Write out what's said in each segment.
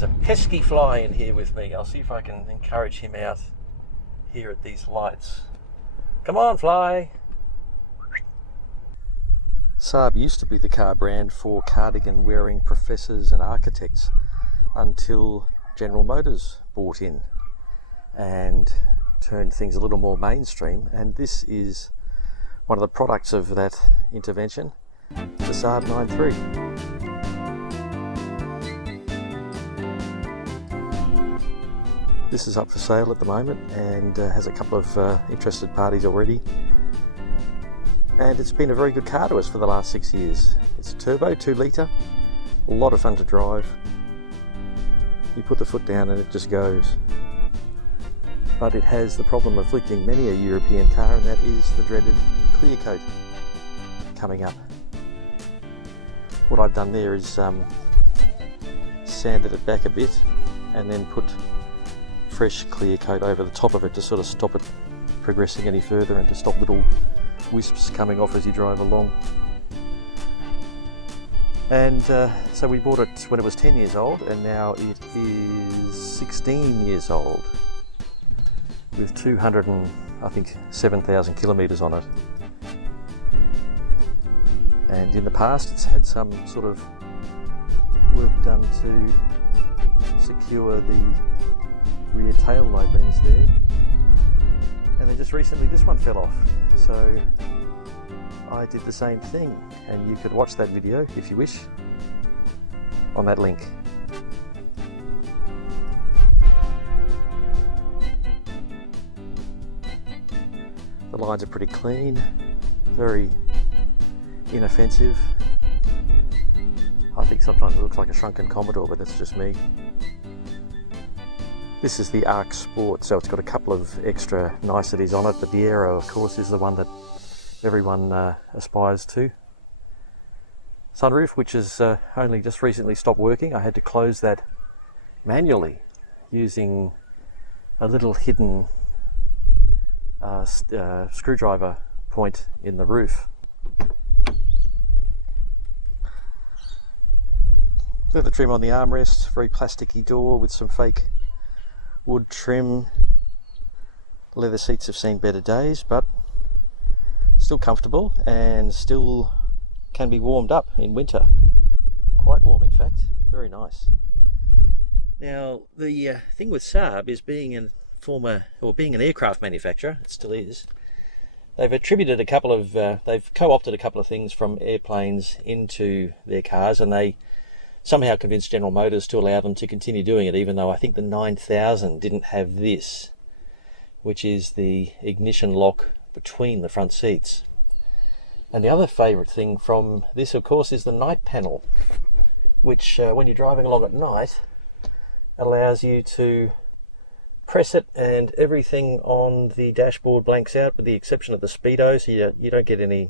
There's a pesky fly in here with me. I'll see if I can encourage him out here at these lights. Come on, fly! SAAB used to be the car brand for cardigan wearing professors and architects until General Motors bought in and turned things a little more mainstream, and this is one of the products of that intervention, the SAAB 93. This is up for sale at the moment and has a couple of interested parties already, and it's been a very good car to us for the last 6 years. It's a turbo, 2 litre, a lot of fun to drive. You put the foot down and it just goes. But it has the problem afflicting many a European car, and that is the dreaded clear coat coming up. What I've done there is sanded it back a bit and then put fresh clear coat over the top of it to sort of stop it progressing any further and to stop little wisps coming off as you drive along. And so we bought it when it was 10 years old, and now it is 16 years old with 207,000 kilometres on it. And in the past it's had some sort of work done to secure the rear tail light lens there, and then just recently this one fell off, so I did the same thing, and you could watch that video if you wish on that link. The lines are pretty clean, very inoffensive. I think sometimes it looks like a shrunken Commodore, but that's just me. This is the Arc Sport, so it's got a couple of extra niceties on it, but the Aero, of course, is the one that everyone aspires to. Sunroof, which has only just recently stopped working. I had to close that manually using a little hidden screwdriver point in the roof. Leather trim on the armrest, very plasticky door with some fake wood trim. Leather seats have seen better days, but still comfortable and still can be warmed up in winter. Quite warm, in fact. Very nice. Now, the thing with SAAB is being an aircraft manufacturer, it still is. They've attributed a couple of, they've co-opted a couple of things from airplanes into their cars, and they somehow convinced General Motors to allow them to continue doing it, even though I think the 9000 didn't have this, which is the ignition lock between the front seats. And the other favourite thing from this, of course, is the night panel, which when you're driving along at night allows you to press it and everything on the dashboard blanks out, with the exception of the speedo, so you don't get any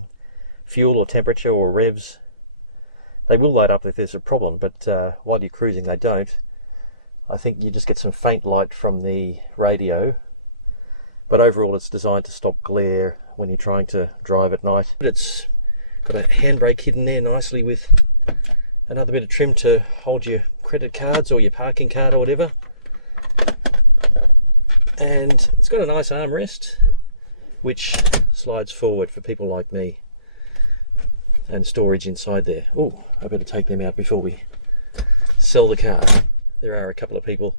fuel or temperature or revs. They will light up if there's a problem, but while you're cruising they don't. I think you just get some faint light from the radio, but overall it's designed to stop glare when you're trying to drive at night. But it's got a handbrake hidden there nicely with another bit of trim to hold your credit cards or your parking card or whatever. And it's got a nice armrest which slides forward for people like me, and storage inside there. Oh, I better take them out before we sell the car. There are a couple of people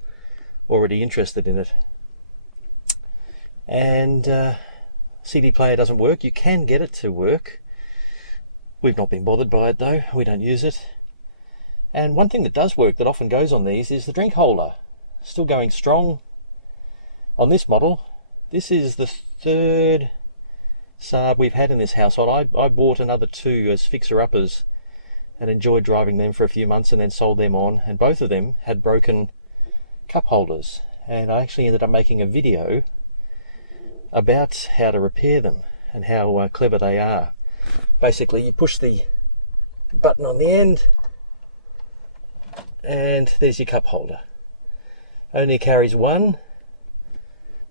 already interested in it. And CD player doesn't work. You can get it to work. We've not been bothered by it though. We don't use it. And one thing that does work that often goes on these is the drink holder. Still going strong on this model. This is the third SAAB we've had in this household. I bought another two as fixer-uppers and enjoyed driving them for a few months and then sold them on, and both of them had broken cup holders, and I actually ended up making a video about how to repair them and how clever they are. Basically, you push the button on the end and there's your cup holder. Only carries one.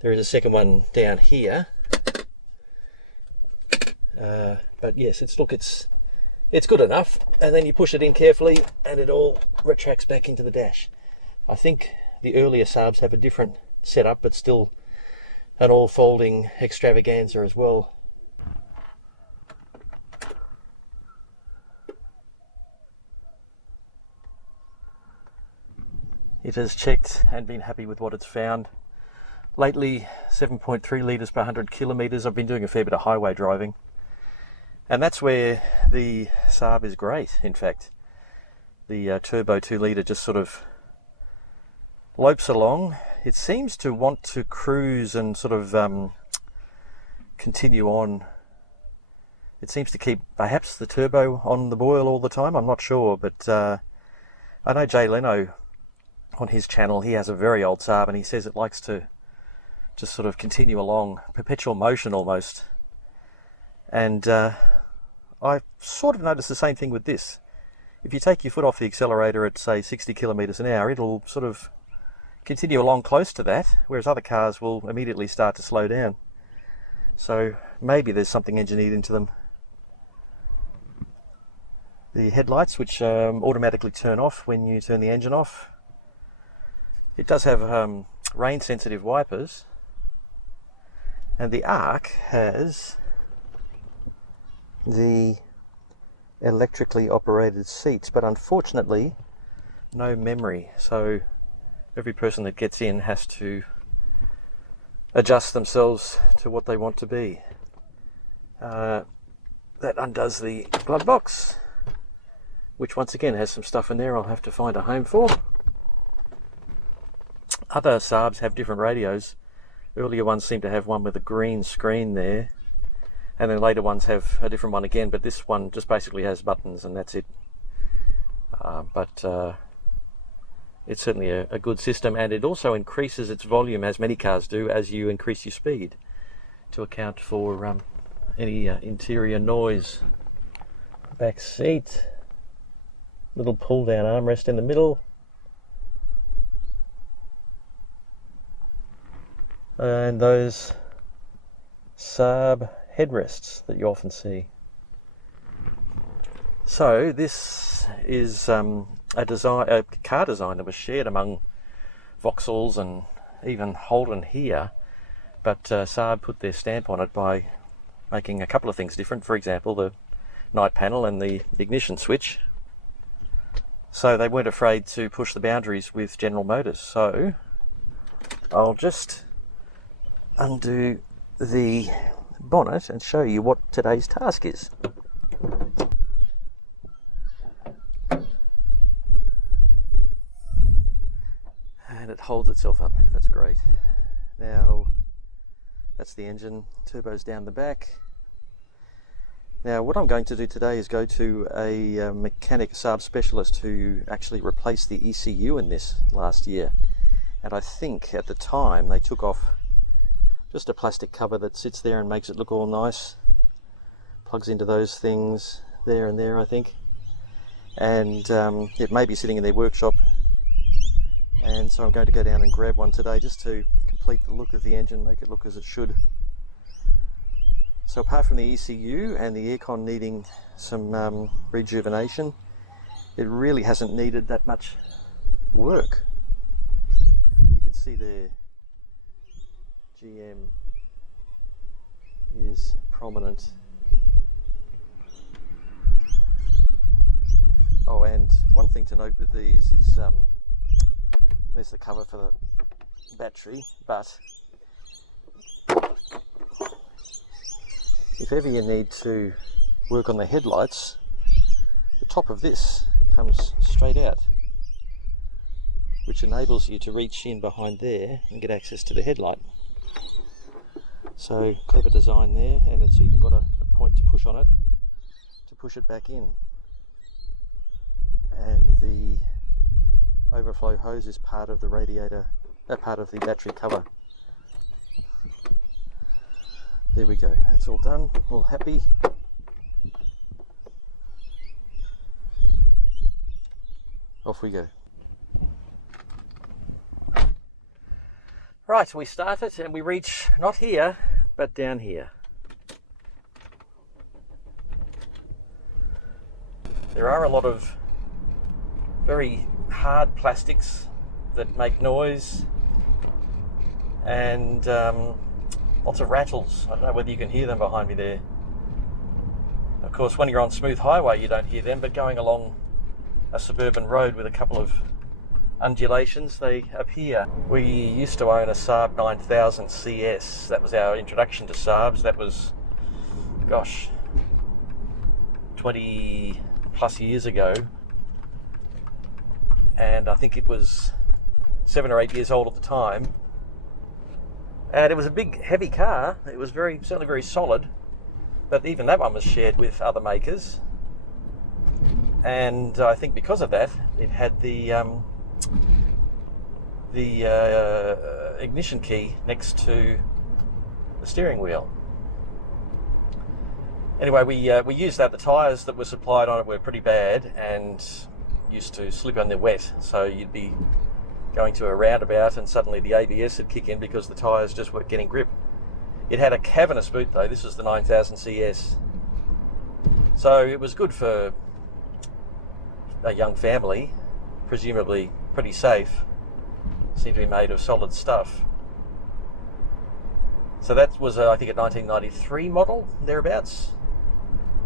There is a second one down here. But yes, it's good enough, and then you push it in carefully and it all retracts back into the dash. I think the earlier SAABs have a different setup, but still an all-folding extravaganza as well. It has checked and been happy with what it's found. Lately, 7.3 litres per 100 kilometres. I've been doing a fair bit of highway driving. And that's where the SAAB is great, in fact. The turbo 2 litre just sort of lopes along. It seems to want to cruise and sort of continue on. It seems to keep perhaps the turbo on the boil all the time. I'm not sure, but I know Jay Leno on his channel, he has a very old SAAB and he says it likes to just sort of continue along, perpetual motion almost. And I sort of noticed the same thing with this. If you take your foot off the accelerator at say 60 kilometres an hour, it'll sort of continue along close to that, whereas other cars will immediately start to slow down. So maybe there's something engineered into them. The headlights, which automatically turn off when you turn the engine off. It does have rain sensitive wipers, and the Arc has the electrically operated seats, but unfortunately no memory, so every person that gets in has to adjust themselves to what they want to be. That undoes the glove box, which once again has some stuff in there I'll have to find a home for. Other SAABs have different radios. Earlier ones seem to have one with a green screen there, and then later ones have a different one again, but this one just basically has buttons and that's it. But it's certainly a good system, and it also increases its volume, as many cars do, as you increase your speed to account for any interior noise. Back seat, little pull down armrest in the middle. And those SAAB headrests that you often see. So this is a car design that was shared among Vauxhalls and even Holden here, but SAAB put their stamp on it by making a couple of things different. For example, the night panel and the ignition switch. So they weren't afraid to push the boundaries with General Motors. So I'll just undo the bonnet and show you what today's task is. And it holds itself up. That's great. Now that's the engine, turbo's down the back. Now what I'm going to do today is go to a mechanic SAAB specialist who actually replaced the ECU in this last year, and I think at the time they took off just a plastic cover that sits there and makes it look all nice. Plugs into those things there and there, I think. And it may be sitting in their workshop. And so I'm going to go down and grab one today just to complete the look of the engine, make it look as it should. So apart from the ECU and the aircon needing some rejuvenation, it really hasn't needed that much work. You can see there GM is prominent. Oh, and one thing to note with these is there's the cover for the battery, but if ever you need to work on the headlights, the top of this comes straight out, which enables you to reach in behind there and get access to the headlight. So clever design there, and it's even got a point to push on it to push it back in. And the overflow hose is part of the radiator, part of the battery cover. There we go, that's all done, all happy. Off we go. Right, we start it and we reach not here, but down here. There are a lot of very hard plastics that make noise, and lots of rattles. I don't know whether you can hear them behind me there. Of course, when you're on smooth highway you don't hear them, but going along a suburban road with a couple of undulations, they appear. We used to own a SAAB 9000 CS. That was our introduction to SAABs. That was, gosh, 20 plus years ago, and I think it was 7 or 8 years old at the time, and it was a big heavy car. It was certainly very solid, but even that one was shared with other makers, and I think because of that it had the ignition key next to the steering wheel. Anyway, we used that. The tyres that were supplied on it were pretty bad and used to slip when they're wet, so you'd be going to a roundabout and suddenly the ABS would kick in because the tyres just weren't getting grip. It had a cavernous boot though. This was the 9000 CS, so it was good for a young family, presumably pretty safe. Seemed to be made of solid stuff. So that was I think a 1993 model, thereabouts,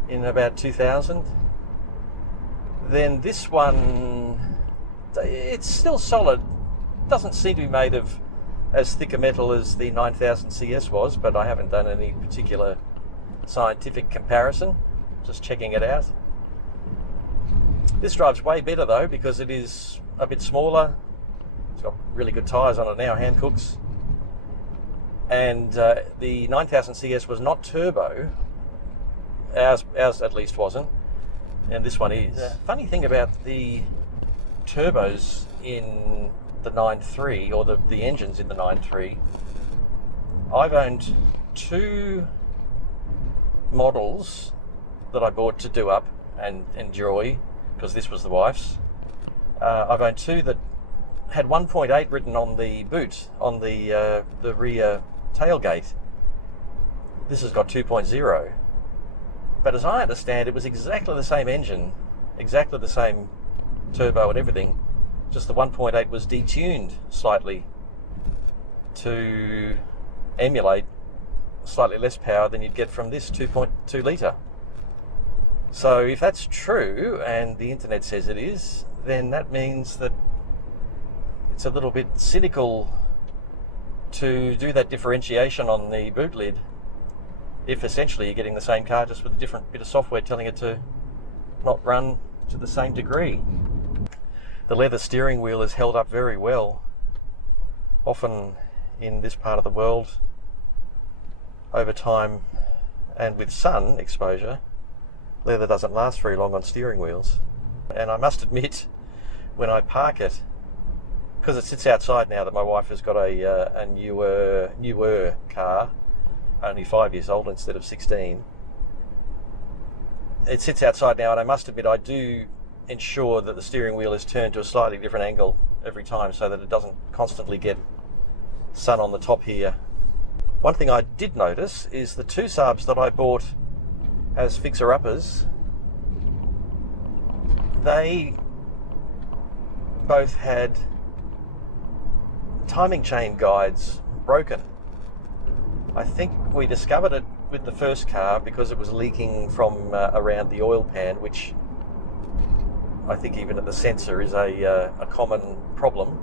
in about 2000. Then this one, it's still solid. Doesn't seem to be made of as thick a metal as the 9000 CS was, but I haven't done any particular scientific comparison, just checking it out. This drives way better though, because it is a bit smaller. It's got really good tyres on it now, Hancooks. And the 9000 CS was not turbo. Ours at least wasn't, and this one is. Funny thing about the turbos in the 9.3, or the engines in the 9.3, I've owned 2 models that I bought to do up and enjoy, because this was the wife's. I've owned 2 that had 1.8 written on the boot, on the rear tailgate. This has got 2.0. But as I understand, it was exactly the same engine, exactly the same turbo and everything, just the 1.8 was detuned slightly to emulate slightly less power than you'd get from this 2.2 litre. So if that's true, and the internet says it is, then that means that it's a little bit cynical to do that differentiation on the boot lid, if essentially you're getting the same car just with a different bit of software telling it to not run to the same degree. The leather steering wheel is held up very well. Often in this part of the world, over time and with sun exposure, leather doesn't last very long on steering wheels. And I must admit, when I park it, because it sits outside now that my wife has got a newer car, only 5 years old instead of 16. It sits outside now, and I must admit I do ensure that the steering wheel is turned to a slightly different angle every time so that it doesn't constantly get sun on the top here. One thing I did notice is the 2 SAABs that I bought as fixer-uppers, they both had timing chain guides broken. I think we discovered it with the first car because it was leaking from around the oil pan, which I think even at the sensor is a common problem.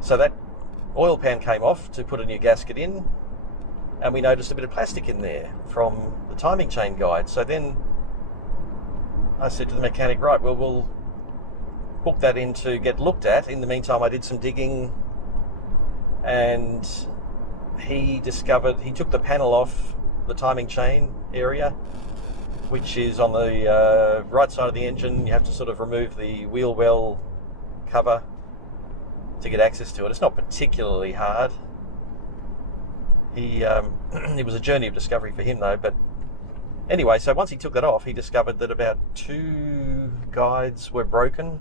So that oil pan came off to put a new gasket in, and we noticed a bit of plastic in there from the timing chain guide. So then I said to the mechanic, right, well, we'll book that in to get looked at. In the meantime, I did some digging, and he took the panel off the timing chain area, which is on the right side of the engine. You have to sort of remove the wheel well cover to get access to it. It's not particularly hard. It was a journey of discovery for him though. But anyway, so once he took that off, he discovered that about 2 guides were broken.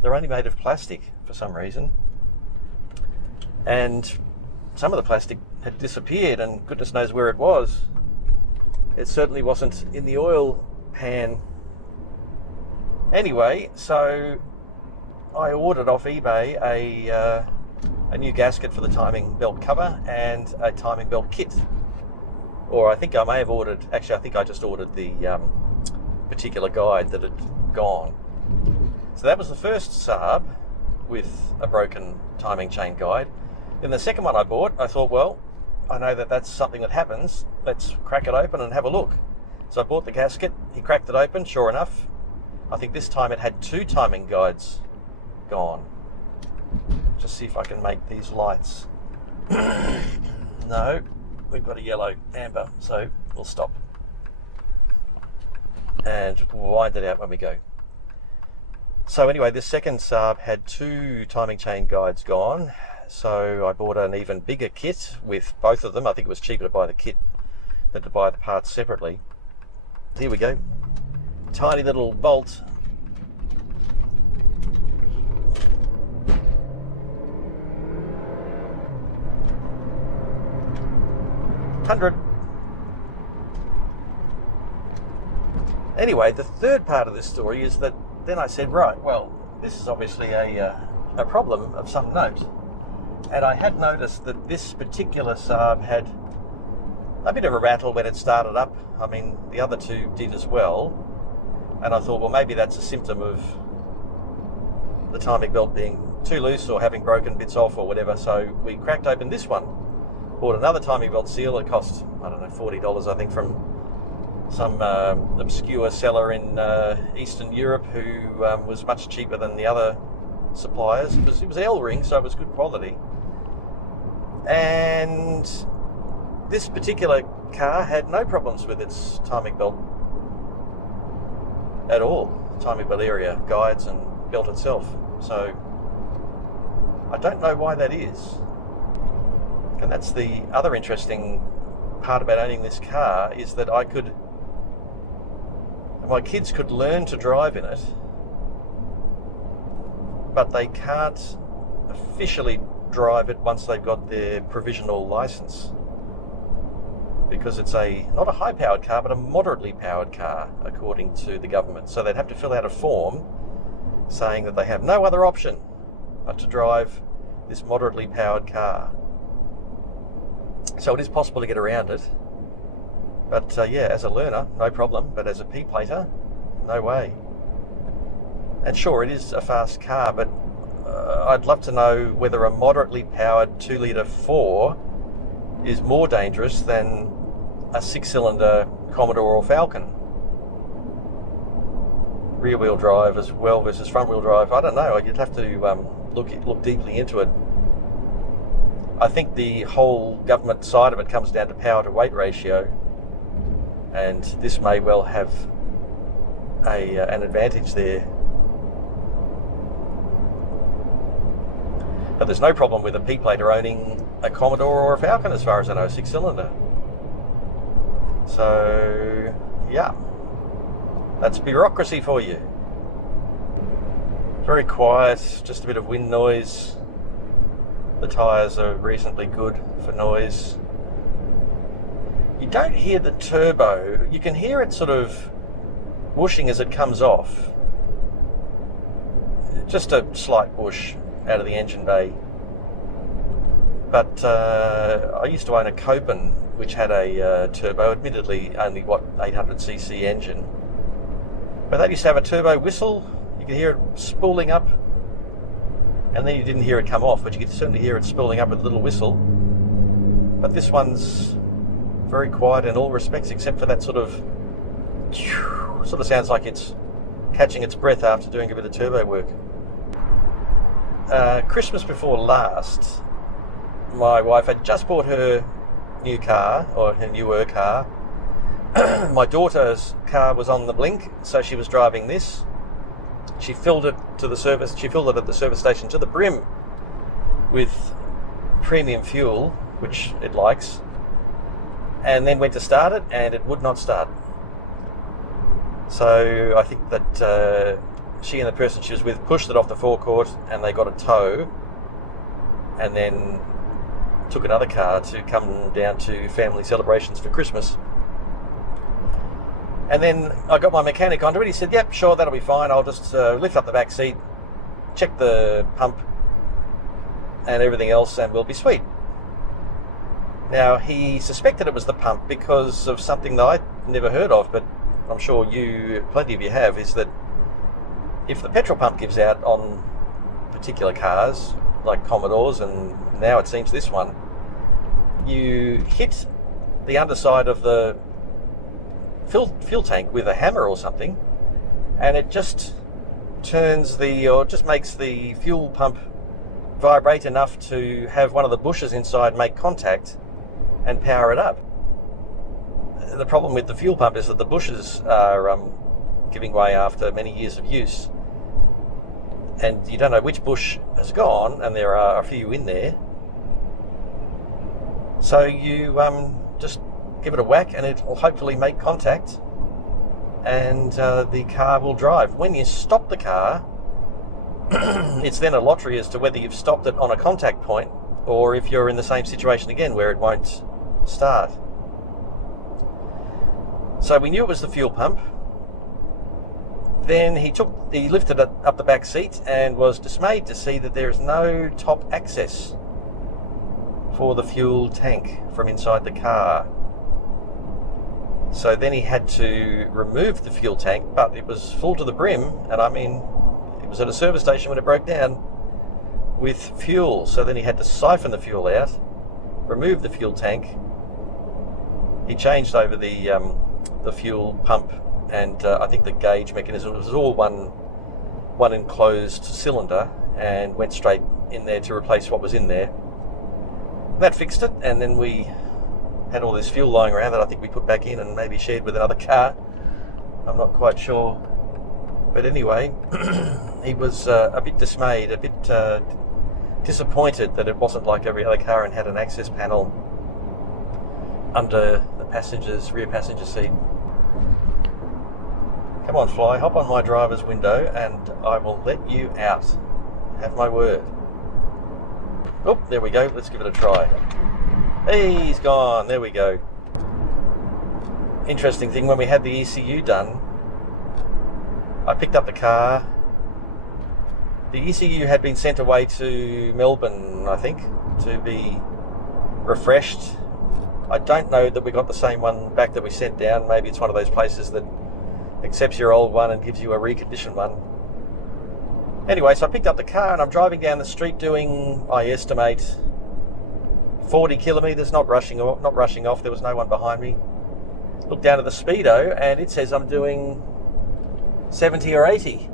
They're only made of plastic for some reason, and some of the plastic had disappeared, and goodness knows where it was. It certainly wasn't in the oil pan. Anyway, so I ordered off eBay a new gasket for the timing belt cover and a timing belt kit. Or I think I may have ordered, actually I think I just ordered the particular guide that had gone. So that was the first SAAB with a broken timing chain guide. Then the second one I bought, I thought, well, I know that that's something that happens. Let's crack it open and have a look. So I bought the gasket, he cracked it open, sure enough. I think this time it had 2 timing guides gone. Just see if I can make these lights. No, we've got a yellow amber, so we'll stop. And wind it out when we go. So anyway, this second SAAB had 2 timing chain guides gone. So I bought an even bigger kit with both of them. I think it was cheaper to buy the kit than to buy the parts separately. Here we go. Tiny little bolt. $100. Anyway, the third part of this story is that then I said, right, well, this is obviously a problem of some note. And I had noticed that this particular SAAB had a bit of a rattle when it started up. I mean, the other 2 did as well. And I thought, well, maybe that's a symptom of the timing belt being too loose or having broken bits off or whatever. So we cracked open this one, bought another timing belt seal. It cost, I don't know, $40, I think, from some obscure seller in Eastern Europe who was much cheaper than the other suppliers. It was L-ring, so it was good quality. And this particular car had no problems with its timing belt at all. Timing belt area, guides and belt itself. So I don't know why that is. And that's the other interesting part about owning this car, is that my kids could learn to drive in it, but they can't officially drive it once they've got their provisional license, because it's not a high-powered car, but a moderately powered car, according to the government. So they'd have to fill out a form saying that they have no other option but to drive this moderately powered car. So it is possible to get around it. But yeah, as a learner, no problem. But as a P-plater, no way. And sure, it is a fast car, but I'd love to know whether a moderately powered 2-litre 4 is more dangerous than a 6-cylinder Commodore or Falcon. Rear-wheel drive as well versus front-wheel drive, I don't know. You'd have to look deeply into it. I think the whole government side of it comes down to power to weight ratio, and this may well have an advantage there. But there's no problem with a P-plater owning a Commodore or a Falcon, as far as I know, 6-cylinder. So, yeah, that's bureaucracy for you. Very quiet, just a bit of wind noise. The tyres are reasonably good for noise. You don't hear the turbo. You can hear it sort of whooshing as it comes off. Just a slight whoosh out of the engine bay. But I used to own a Copen which had a turbo, admittedly only 800cc engine, but that used to have a turbo whistle. You could hear it spooling up, and then you didn't hear it come off, but you could certainly hear it spooling up with a little whistle. But this one's very quiet in all respects, except for that sort of sounds like it's catching its breath after doing a bit of turbo work. Christmas before last, my wife had just bought her new car, or her newer car. My daughter's car was on the blink, so she was driving this. She filled it at the service station to the brim with premium fuel, which it likes, and then went to start it, and it would not start. So I think that she and the person she was with pushed it off the forecourt, and they got a tow, and then took another car to come down to family celebrations for Christmas. And then I got my mechanic onto it. He said, yep, sure, that'll be fine. I'll just lift up the back seat, check the pump and everything else, and we'll be sweet. Now, he suspected it was the pump because of something that I'd never heard of, but I'm sure plenty of you have, is that if the petrol pump gives out on particular cars, like Commodores, and now it seems this one, you hit the underside of the fuel tank with a hammer or something, and it just just makes the fuel pump vibrate enough to have one of the bushes inside make contact and power it up. The problem with the fuel pump is that the bushes are giving way after many years of use, and you don't know which bush has gone, and there are a few in there. So you just give it a whack and it will hopefully make contact, and the car will drive. When you stop the car, it's then a lottery as to whether you've stopped it on a contact point or if you're in the same situation again where it won't start. So we knew it was the fuel pump. Then he lifted it up the back seat and was dismayed to see that there is no top access for the fuel tank from inside the car. So then he had to remove the fuel tank, but it was full to the brim, and I mean, it was at a service station when it broke down, with fuel. So then he had to siphon the fuel out, remove the fuel tank. He changed over the fuel pump, and I think the gauge mechanism was all one enclosed cylinder, and went straight in there to replace what was in there. That fixed it, and then we had all this fuel lying around that I think we put back in and maybe shared with another car. I'm not quite sure. But anyway, he was a bit dismayed, a bit disappointed that it wasn't like every other car and had an access panel under the rear passenger seat. Come on, Fly, hop on my driver's window and I will let you out. Have my word. Oh, there we go. Let's give it a try. Hey, he's gone. There we go. Interesting thing, when we had the ECU done, I picked up the car. The ECU had been sent away to Melbourne, I think, to be refreshed. I don't know that we got the same one back that we sent down. Maybe it's one of those places that accepts your old one and gives you a reconditioned one. Anyway, so I picked up the car and I'm driving down the street doing, I estimate, 40 kilometres, not rushing off. There was no one behind me. Look down at the speedo and it says I'm doing 70 or 80.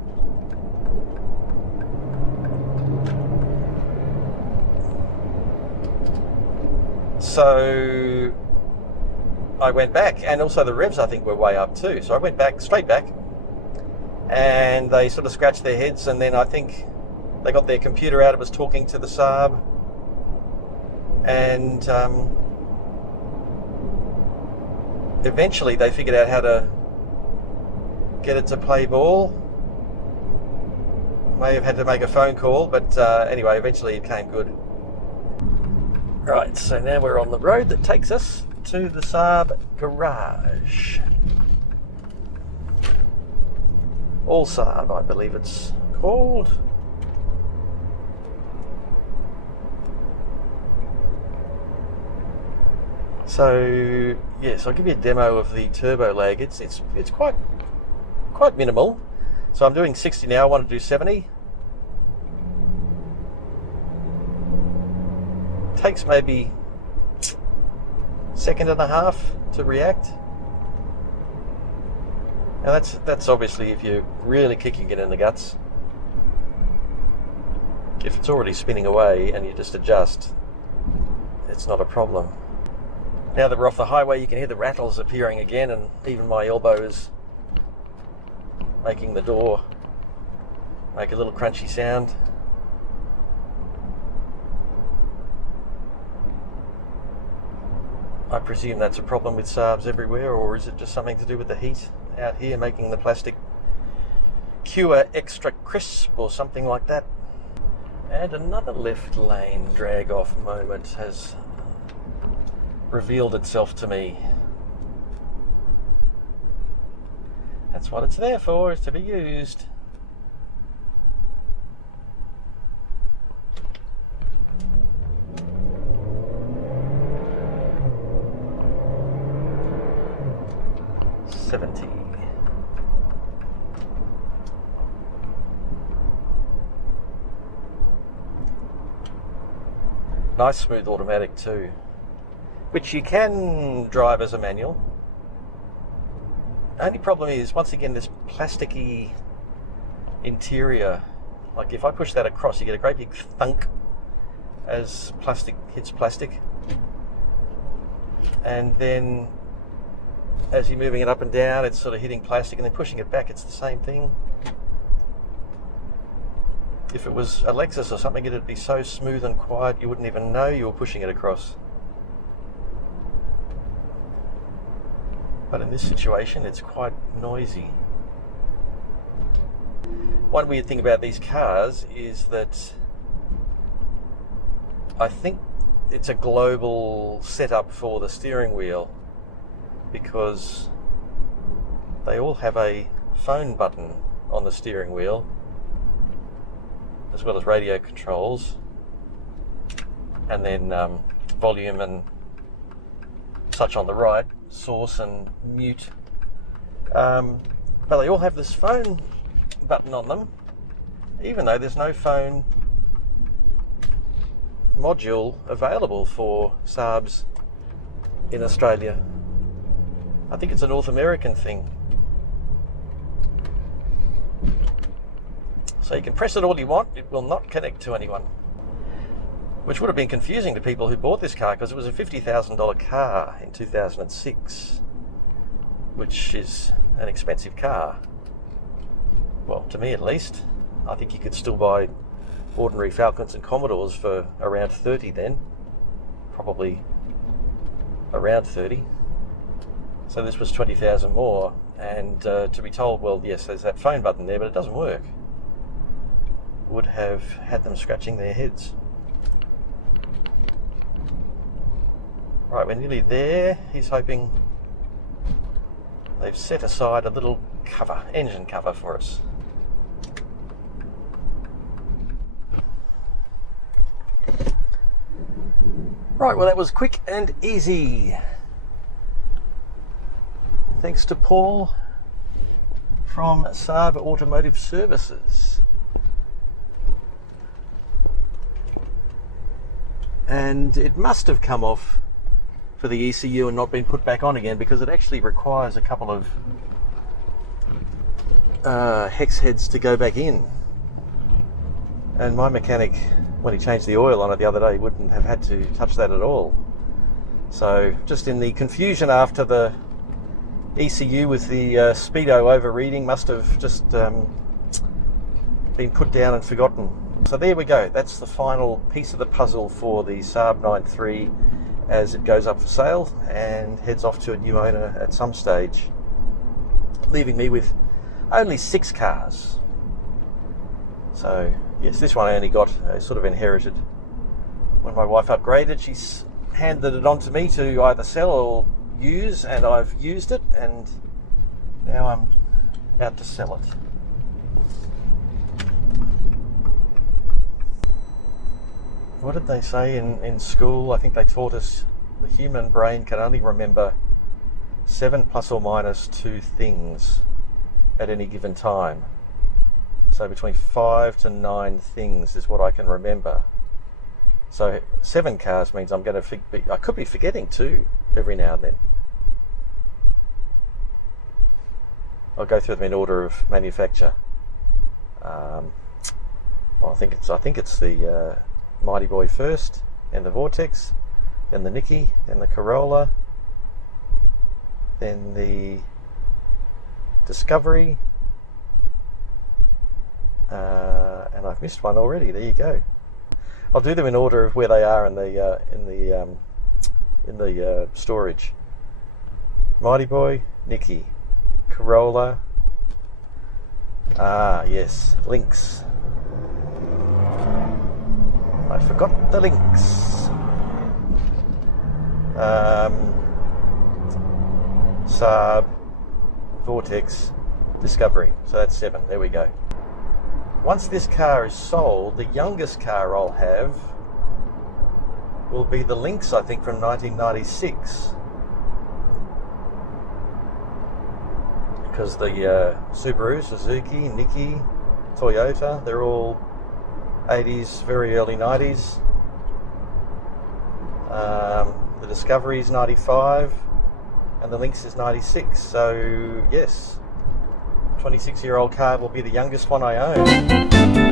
So I went back, and also the revs I think were way up too. So I went back, straight back, and they sort of scratched their heads, and then I think they got their computer out. It was talking to the SAAB, and eventually they figured out how to get it to play ball. May have had to make a phone call, but anyway, eventually it came good. Right, so now we're on the road that takes us to the SAAB garage. All SAAB, I believe it's called. So yes, I'll give you a demo of the turbo lag. It's quite minimal. So I'm doing 60 now. I want to do 70. Takes maybe a second and a half to react. Now that's obviously if you're really kicking it in the guts. If it's already spinning away and you just adjust, it's not a problem. Now that we're off the highway, you can hear the rattles appearing again, and even my elbow is making the door make a little crunchy sound. I presume that's a problem with SAABs everywhere, or is it just something to do with the heat out here making the plastic cure extra crisp or something like that? And another left lane drag off moment has revealed itself to me. That's what it's there for, is to be used. 70. Nice smooth automatic too, which you can drive as a manual. Only problem is, once again, this plasticky interior. Like if I push that across, you get a great big thunk as plastic hits plastic, and then as you're moving it up and down, it's sort of hitting plastic, and then pushing it back, it's the same thing. If it was a Lexus or something, it'd be so smooth and quiet you wouldn't even know you were pushing it across. But in this situation, it's quite noisy. One weird thing about these cars is that I think it's a global setup for the steering wheel, because they all have a phone button on the steering wheel, as well as radio controls, and then volume and such on the right, source and mute. But they all have this phone button on them, even though there's no phone module available for SAABs in Australia. I think it's a North American thing. So you can press it all you want, it will not connect to anyone. Which would have been confusing to people who bought this car, because it was a $50,000 car in 2006, which is an expensive car. Well, to me at least. I think you could still buy ordinary Falcons and Commodores for around 30 then. Probably around 30. So this was 20,000 more, and to be told, well, yes, there's that phone button there, but it doesn't work, would have had them scratching their heads. Right, we're nearly there. He's hoping they've set aside a little cover, engine cover for us. Right, well, that was quick and easy. Thanks to Paul from SAAB Automotive Services. And it must have come off for the ECU and not been put back on again, because it actually requires a couple of hex heads to go back in. And my mechanic, when he changed the oil on it the other day, wouldn't have had to touch that at all. So just in the confusion after the ECU with the speedo overreading, must have just been put down and forgotten. So there we go. That's the final piece of the puzzle for the SAAB 9.3 as it goes up for sale and heads off to a new owner at some stage, leaving me with only 6 cars. So yes, this one I only got sort of inherited. When my wife upgraded, she's handed it on to me to either sell or use, and I've used it, and now I'm about to sell it. What did they say in school? I think they taught us the human brain can only remember 7 plus or minus 2 things at any given time. So between 5 to 9 things is what I can remember. So 7 cars means I'm going to I could be forgetting 2 every now and then. I'll go through them in order of manufacture. Well, I think it's the Mighty Boy first, then the Vortex, then the Nicky, then the Corolla, then the Discovery, and I've missed one already. There you go. I'll do them in order of where they are in the storage. Mighty Boy, Nicky, Corolla. Yes, Lynx. I forgot the Lynx. SAAB, Vortex, Discovery. So that's 7. There we go. Once this car is sold, the youngest car I'll have will be the Lynx, I think, from 1996. because the Subaru, Suzuki, Nikki, Toyota, they're all 80s, very early 90s. The Discovery is 95 and the Lynx is 96, so yes, 26-year-old car will be the youngest one I own.